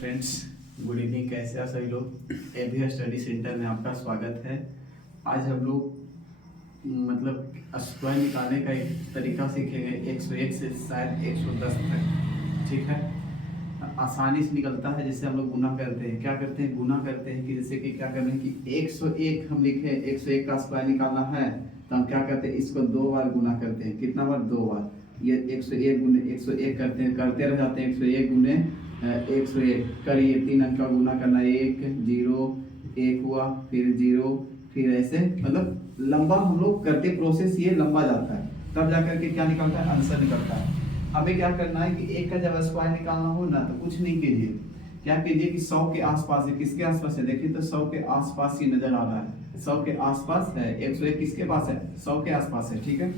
Friends, good evening. कैसे हैं सभी लोग। एबीए स्टडी सेंटर में आपका स्वागत है। आज हम लोग स्क्वायर निकालने का एक तरीका सीखेंगे 101 से शायद 110 तक। ठीक है, आसानी से निकलता है। जैसे हम लोग गुना करते हैं, क्या करते हैं, गुना करते हैं कि जैसे कि क्या करना है कि 101 हम लिखे 101 का स्क्वायर निकालना है तो हम क्या करते हैं, इसको 2 बार गुना करते हैं। कितना बार? 2 बार। ये 101 गुने 101 करते हैं, करते रह जाते हैं। 101 गुने 101 करिए, 3 अंक का गुना करना, 1 0 1 हुआ, फिर 0, फिर ऐसे लंबा हम लोग करते प्रोसेस, ये लंबा जाता है। तब जाकर के क्या निकलता है, आंसर निकलता है। हमें क्या करना है कि एक का जब स्क्वायर निकालना हो ना तो कुछ नहीं कीजिए, क्या कीजिए कि 100 के आसपास है। किसके आसपास है? देखिए तो 100 के आसपास ही नजर आ रहा है। 100 के आसपास है। 101 किसके पास है? 100 के आसपास है। ठीक है,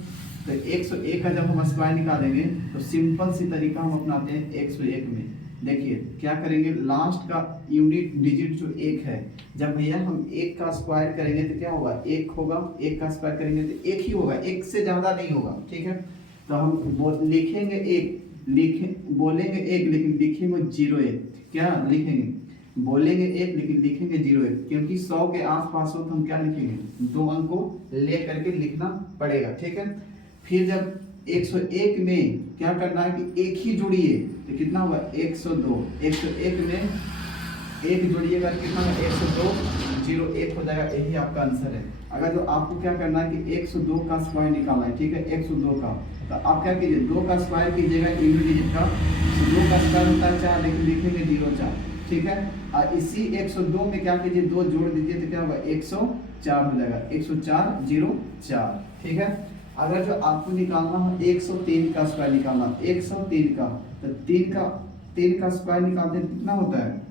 तो 101 का जब हम स्क्वायर निकालेंगे तो सिंपल सी तरीका हम अपनाते हैं 101 में। देखिए क्या करेंगे, लास्ट का यूनिट डिजिट जो 1 है, जब भैया हम 1 का स्क्वायर करेंगे तो क्या होगा? 1 होगा। 1 का स्क्वायर करेंगे तो 1 ही होगा, 1 से ज्यादा नहीं होगा। ठीक है, तो हम लिखेंगे 1, बोलेंगे 1 लेकिन लिखेंगे 01। क्या लिखेंगे? बोलेंगे 1 लेकिन लिखेंगे 01, क्योंकि 100 के आसपास हो तो हम क्या लिखेंगे? 2 अंक को ले करके लिखना पड़ेगा। ठीक है, फिर जब 101 में क्या करना है कि 1 ही जोड़िए तो कितना हुआ? 102। 101 में 1 जोड़िएगा तो कितना होगा? 102 01 हो जाएगा। यही आपका आंसर है। अगर जो आपको क्या करना है कि 102 का स्क्वायर निकालना है, ठीक है, 102 का, तो आप क्या कीजिए, 2 का स्क्वायर कीजिएगा यूनिट डिजिट का। 2 का स्क्वायर होता है 4, लेकिन लिखेंगे 04। ठीक है, और इसी 102 में क्या कीजिए, 2 जोड़ दीजिए तो क्या होगा? 104 हो जाएगा। 104 04। ठीक है, अगर जो आपको निकालना हो 103 का स्क्वायर निकालना, 103 का, तो 3 का स्क्वायर निकालते हैं कितना होता है?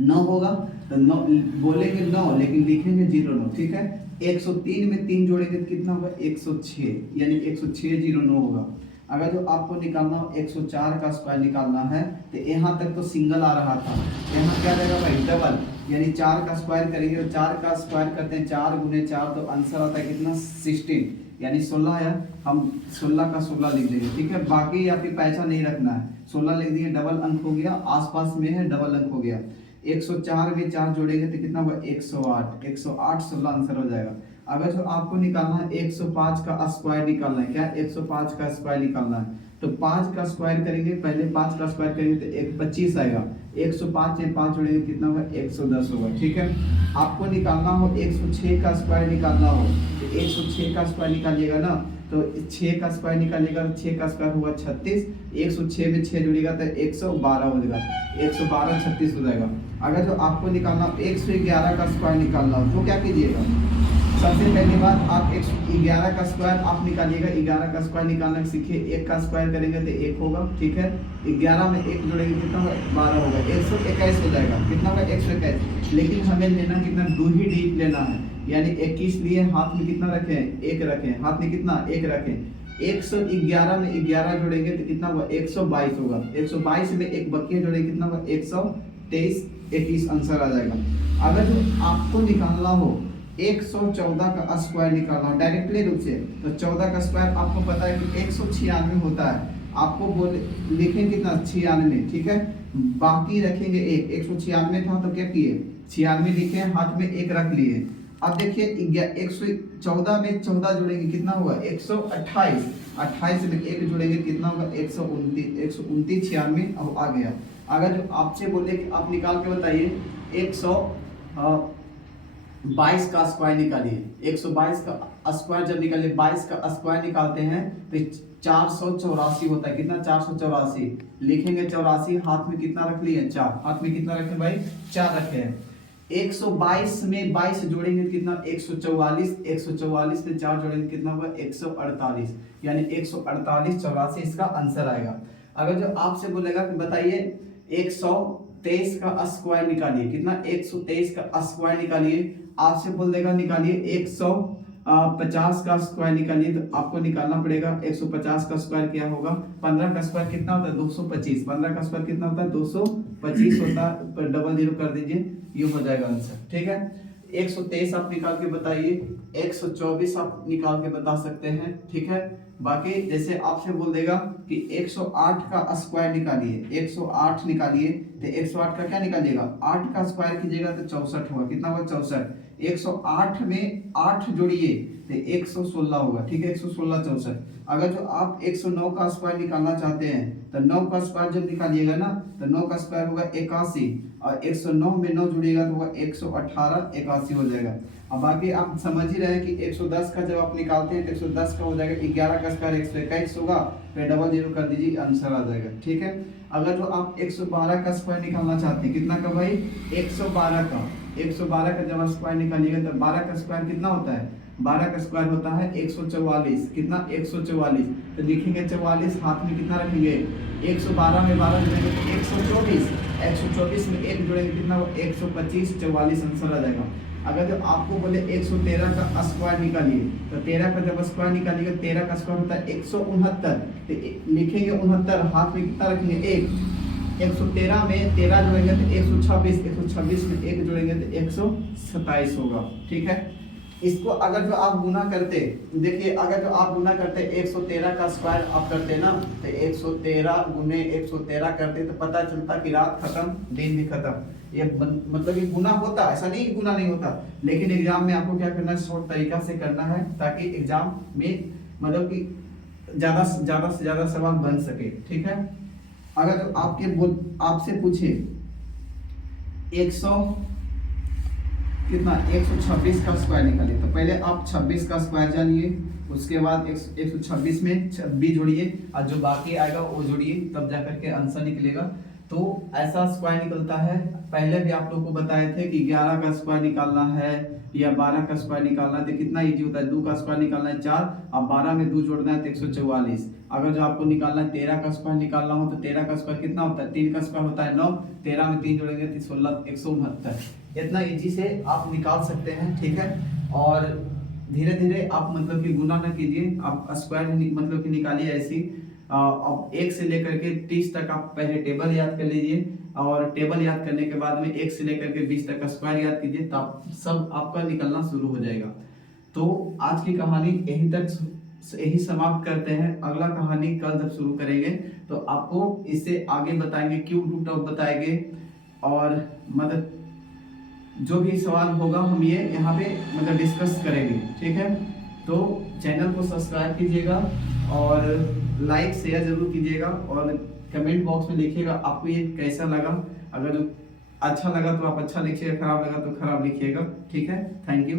9 होगा। तो 9 बोलेंगे 9 लेकिन लिखेंगे 09। ठीक है, 103 में 3 जोड़ेंगे तो कितना होगा? 106, यानी 10609 होगा। अगर जो आपको निकालना हो 104 का स्क्वायर निकालना है तो यहाँ तक तो सिंगल आ रहा था, यहाँ क्या रहेगा भाई? डबल, यानी 4 का स्क्वायर करेंगे तो 4 का स्क्वायर करते हैं 4 गुने 4, तो आंसर आता है कितना? 16, यानी 16 है। हम 16 का 16 लिख देंगे। ठीक है, बाकी आपकी पैसा नहीं रखना है, 16 लिख दिए, डबल अंक हो गया, आसपास में है डबल अंक हो गया। 104 में 4 जोड़ेंगे तो कितना होगा? 108। 108 16 आंसर हो जाएगा। अगर जो आपको निकालना है 105 का स्क्वायर निकालना है, क्या 105 का स्क्वायर निकालना है, तो 5 का स्क्वायर करेंगे, पहले 5 का स्क्वायर करेंगे तो 25 आएगा। 105 में 5 जोड़ेंगे कितना होगा? 110 होगा। ठीक है, आपको निकालना हो 106 का स्क्वायर निकालना हो तो 106 का स्क्वायर निकालिएगा ना, तो 6 का स्क्वायर निकालिएगा, 6 का स्क्वायर हुआ 36। 106 में 6 जुड़ेगा तो 112 हो जाएगा। 112 36 हो जाएगा। अगर जो आपको निकालना 111 का स्क्वायर निकालना हो तो क्या कीजिएगा? सबसे पहली बात, आप 111 का स्क्वायर आप निकालिएगा। 11 का स्क्वायर निकालना सीखिए। 1 का स्क्वायर करेंगे तो 1 होगा। ठीक है, 11 में 1 जोड़ेंगे कितना होगा? 12 होगा। 121 हो जाएगा। कितना होगा? 121। लेकिन हमें लेना कितना? 2 ही डिजिट लेना है, यानी 21 लिए हाथ में कितना रखें? 1 रखें। हाथ में कितना? 1 रखें। 111 में 11 जोड़ेंगे तो कितना होगा? 122 होगा। 122 में 1 बकिया जोड़ेंगे कितना होगा? 123 21 आंसर आ जाएगा। अगर जो आपको निकालना हो 114 का स्क्वायर निकालना हो डायरेक्टली रूप से, तो 14 का स्क्वायर आपको पता है कि 196 होता है। आपको बोले लिखें कितना? 96। ठीक है, बाकी रखेंगे 1। 196 था तो क्या किए? 96 लिखे, हाथ में 1 रख लिए। अब देखिए 114 में 14 जोड़ेंगे कितना होगा? 128। 28 में 1 जोड़ेंगे कितना होगा? 129। 129 96 अब आ गया। अगर जो आपसे बोले कि आप निकाल के बताइए 122 का स्क्वायर निकालिए। 122 का स्क्वायर जब निकालिए, 22 का स्क्वायर निकालते हैं तो 484 होता है। कितना? 484 लिखेंगे। 84 हाथ में कितना रख लिए? 4। हाथ में कितना रखे भाई? 4 रखे हैं। 122 में 22 जोड़ेंगे कितना? 144। 144 में 4 जोड़ेंगे कितना होगा? 148, यानी 148 84 इसका आंसर आएगा। अगर जो आपसे बोलेगा कि बताइए 123 का स्क्वायर निकालिए, कितना? 123 का स्क्वायर निकालिए। आपसे बोल देगा निकालिए 150 का स्क्वायर निकालिए, तो आपको निकालना पड़ेगा 150 का स्क्वायर क्या होगा? 15 का स्क्वायर कितना होता है? 225। 15 का स्क्वायर कितना होता है? 225 होता है। पर डबल 0 कर दीजिए, ये हो जाएगा आंसर। ठीक है, 123 आप निकाल के बताइए। 124 आप निकाल के बता सकते हैं। ठीक है, बाकी जैसे आपसे बोल देगा कि 108 का स्क्वायर निकालिए, 108 निकालिए, तो 108 का क्या निकालिएगा, 8 का स्क्वायर कीजिएगा तो 64 होगा। कितना होगा, 64। 108 में 8 जोड़िए तो 116 होगा, ठीक है, 116 64। अगर जो आप 109 का स्क्वायर निकालना चाहते हैं तो 9 का स्क्वायर जब निकालिएगा ना तो 9 का स्क्वायर होगा 81, और 109 में 9 जुड़ेगा तो होगा 118, 81 हो जाएगा। अब बाकी आप समझ ही रहे हैं कि 110 का जब आप निकालते हैं तो 110 का हो जाएगा 11 का स्क्वायर 121 होगा, फिर डबल जीरो कर दीजिए, आंसर आ जाएगा, ठीक है। अगर जो आप 112 का स्क्वायर निकालना चाहते हैं, कितना का भाई, 112 का, 112 का जब स्क्वायर निकालिएगा तो 12 का स्क्वायर कितना होता है, 12 का स्क्वायर होता है 144, कितना, 144। तो लिखेंगे 44, हाथ में कितना रखेंगे, 112 में 12 जोड़ेंगे तो 124, 124 में 1 जोड़ेंगे कितना हो, 125, 44 आंसर आ जाएगा। अगर जो आपको बोले 113 का स्क्वायर निकालिए, तो 13 का जब स्क्वायर निकालिएगा, 13 का स्क्वायर होता है 169, तो लिखेंगे 69, हाथ में कितना रखेंगे, 1, 113 में 13 जोड़ेंगे तो 126, 126 में 1 जोड़ेंगे तो 127 होगा, ठीक है। इसको अगर जो आप गुना करते, देखिए अगर जो आप गुना करते 113 का स्क्वायर आप करते ना, तो 113 गुने 113 करते तो पता चलता कि रात खत्म दिन भी खत्म। ये मतलब ये गुना होता, ऐसा नहीं कि गुना नहीं होता, लेकिन एग्जाम में आपको क्या करना है, शॉर्ट तरीका से करना है, ताकि एग्जाम में मतलब कि ज्यादा से ज्यादा सवाल बन सके, ठीक है। अगर जो आपसे पूछे 126 का स्क्वायर निकालिए, तो पहले आप 26 का स्क्वायर जानिए, उसके बाद 126 में 26 जोड़िए और जो बाकी आएगा वो जोड़िए, तब जाकर के आंसर निकलेगा। तो ऐसा स्क्वायर निकलता है। पहले भी आप लोग को बताए थे कि 11 का स्क्वायर निकालना है या 12 का स्क्वायर निकालना है तो कितना इजी होता है, 2 का स्क्वायर निकालना है 4, अब 12 में 2 जोड़ना है तो 144। अगर जो आपको निकालना है 13 का स्क्वायर निकालना हो तो 13 का स्क्वायर कितना होता है, 3 का स्क्वायर होता है 9, 13 में 3 जोड़ेंगे तो 16, 169। इतना इजी से आप निकाल सकते हैं, ठीक है। और धीरे धीरे आप मतलब कि गुना ना कीजिए, आप स्क्वायर मतलब कि निकालिए ऐसी। अब 1 से लेकर के 30 तक आप पहले टेबल याद कर लीजिए, और टेबल याद करने के बाद में 1 से लेकर के 20 तक का स्क्वायर याद कीजिए, तब सब आपका निकलना शुरू हो जाएगा। तो आज की कहानी यही समाप्त करते हैं। अगला कहानी कल जब शुरू करेंगे तो आपको इससे आगे बताएंगे, क्यूब रूट ऑफ बताएंगे, और मतलब जो भी सवाल होगा हम ये यहाँ पे मतलब डिस्कस करेंगे, ठीक है। तो चैनल को सब्सक्राइब कीजिएगा और लाइक शेयर जरूर कीजिएगा, और कमेंट बॉक्स में लिखिएगा आपको ये कैसा लगा। अगर अच्छा लगा तो आप अच्छा लिखिएगा, खराब लगा तो खराब लिखिएगा, ठीक है। Thank you.